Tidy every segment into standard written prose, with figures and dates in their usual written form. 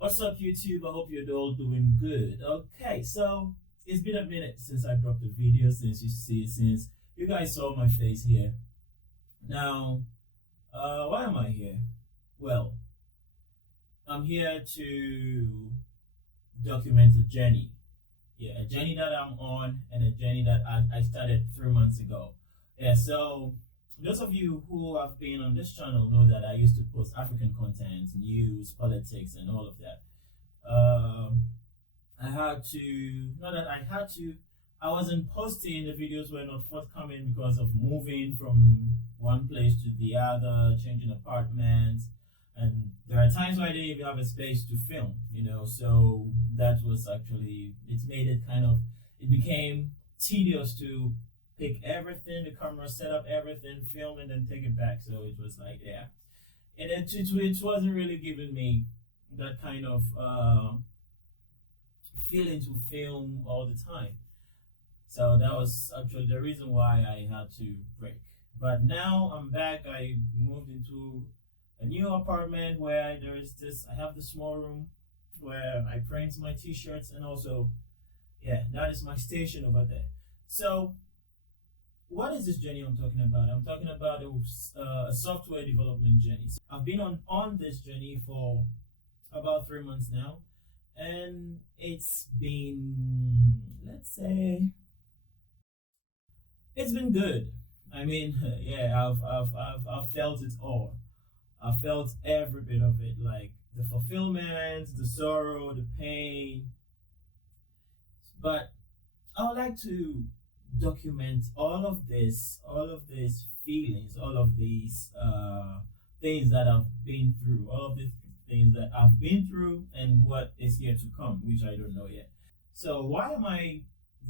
What's up, YouTube? I hope you're all doing good. Okay, so it's been a minute since I dropped a video, since you guys saw my face here. Now, why am I here? Well, I'm here to document a journey. Yeah, a journey that I'm on and a journey that I started 3 months ago. Yeah, so those of you who have been on this channel know that I used to post African content, news, politics, and all of that. I had to, not that I had to, I wasn't posting, the videos were not forthcoming because of moving from one place to the other, changing apartments, and there are times where I didn't even have a space to film, so that was actually, it made it it became tedious to pick everything, the camera, set up everything, film, and then take it back. So it was like, yeah. And it wasn't really giving me that kind of feeling to film all the time. So that was actually the reason why I had to break. But now I'm back. I moved into a new apartment where I have this small room where I print my t-shirts, and also, yeah, that is my station over there. So what is this journey I'm talking about? I'm talking about a software development journey. So I've been on this journey for about 3 months now, and it's been, let's say, it's been good. I mean, yeah, I've felt it all. I felt every bit of it, like the fulfillment, the sorrow, the pain. But I would like to document all of these feelings, all of these things that I've been through, all of these things that I've been through, and what is yet to come, which I don't know yet. So why am I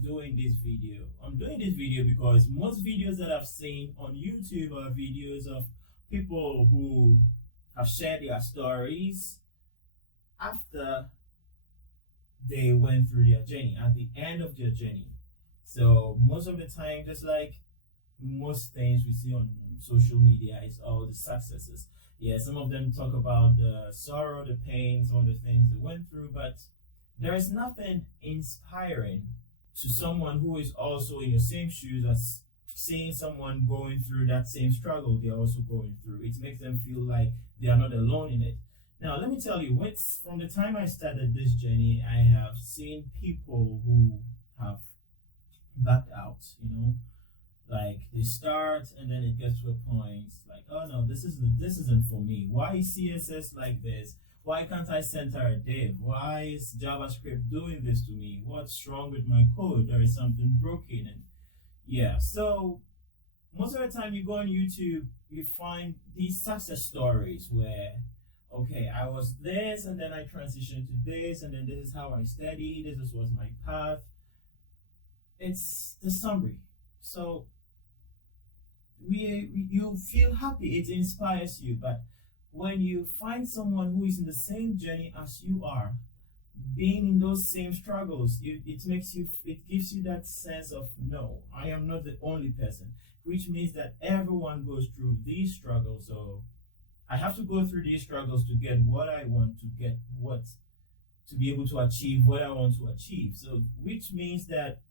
doing this video? I'm doing this video because most videos that I've seen on YouTube are videos of people who have shared their stories after they went through their journey, at the end of their journey. So most of the time, just like most things we see on social media, is all the successes. Yeah, some of them talk about the sorrow, the pain, some of the things they went through, but there is nothing inspiring to someone who is also in your same shoes as seeing someone going through that same struggle they're also going through. It makes them feel like they are not alone in it. Now, let me tell you, from the time I started this journey, I have seen people who have backed out, like they start and then it gets to a point like, oh no, this isn't for me. Why is CSS like this? Why can't I center a div? Why is JavaScript doing this to me? What's wrong with my code? There is something broken. And yeah, so most of the time you go on YouTube, you find these success stories where, okay, I was this and then I transitioned to this, and then this is how I studied, this was my path. It's the summary. So you feel happy, it inspires you, but when you find someone who is in the same journey as you are, being in those same struggles, it gives you that sense of, no, I am not the only person, which means that everyone goes through these struggles. So I have to go through these struggles to get what I want, to be able to achieve what I want to achieve. So which means that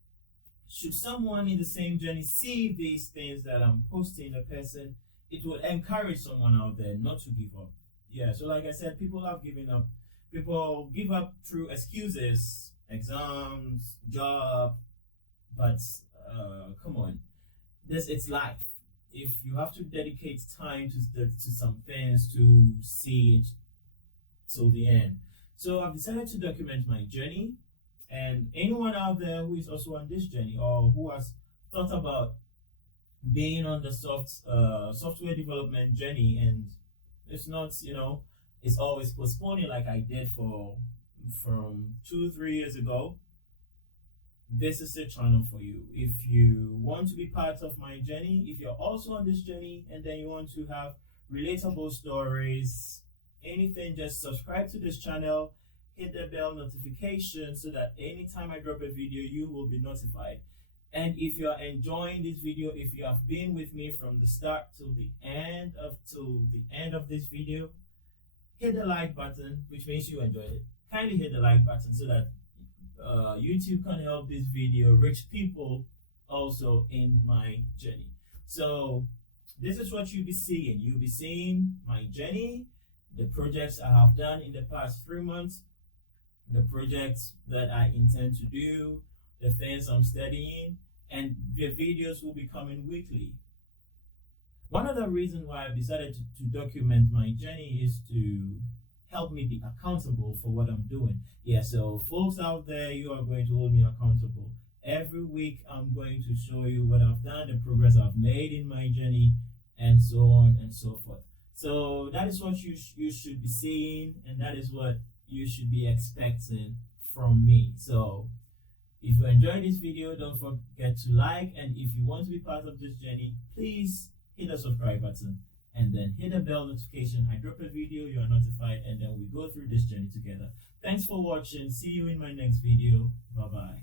should someone in the same journey see these things that I'm posting, it will encourage someone out there not to give up. Yeah, so like I said, people have given up. People give up through excuses, exams, job, but come on, it's life. If you have to dedicate time to some things to see it till the end. So I've decided to document my journey, and anyone out there who is also on this journey or who has thought about being on the software development journey, and it's not, it's always postponing like I did from 2-3 years ago, this is the channel for you. If you want to be part of my journey, if you're also on this journey and then you want to have relatable stories, anything, just subscribe to this channel, hit the bell notification so that anytime I drop a video, you will be notified. And if you are enjoying this video, if you have been with me from the start till the end of this video, hit the like button, which means you enjoyed it. Kindly hit the like button so that YouTube can help this video reach people also in my journey. So this is what you'll be seeing. You'll be seeing my journey, the projects I have done in the past 3 months, the projects that I intend to do, the things I'm studying, and the videos will be coming weekly. One of the reasons why I've decided to document my journey is to help me be accountable for what I'm doing. Yeah, so folks out there, you are going to hold me accountable. Every week, I'm going to show you what I've done, the progress I've made in my journey, and so on and so forth. So that is what you should be seeing, and that is what you should be expecting from me. So if you enjoyed this video, don't forget to like, and if you want to be part of this journey, please hit the subscribe button and then hit the bell notification. I drop a video, you are notified, and then we go through this journey together. Thanks for watching. See you in my next video. Bye bye.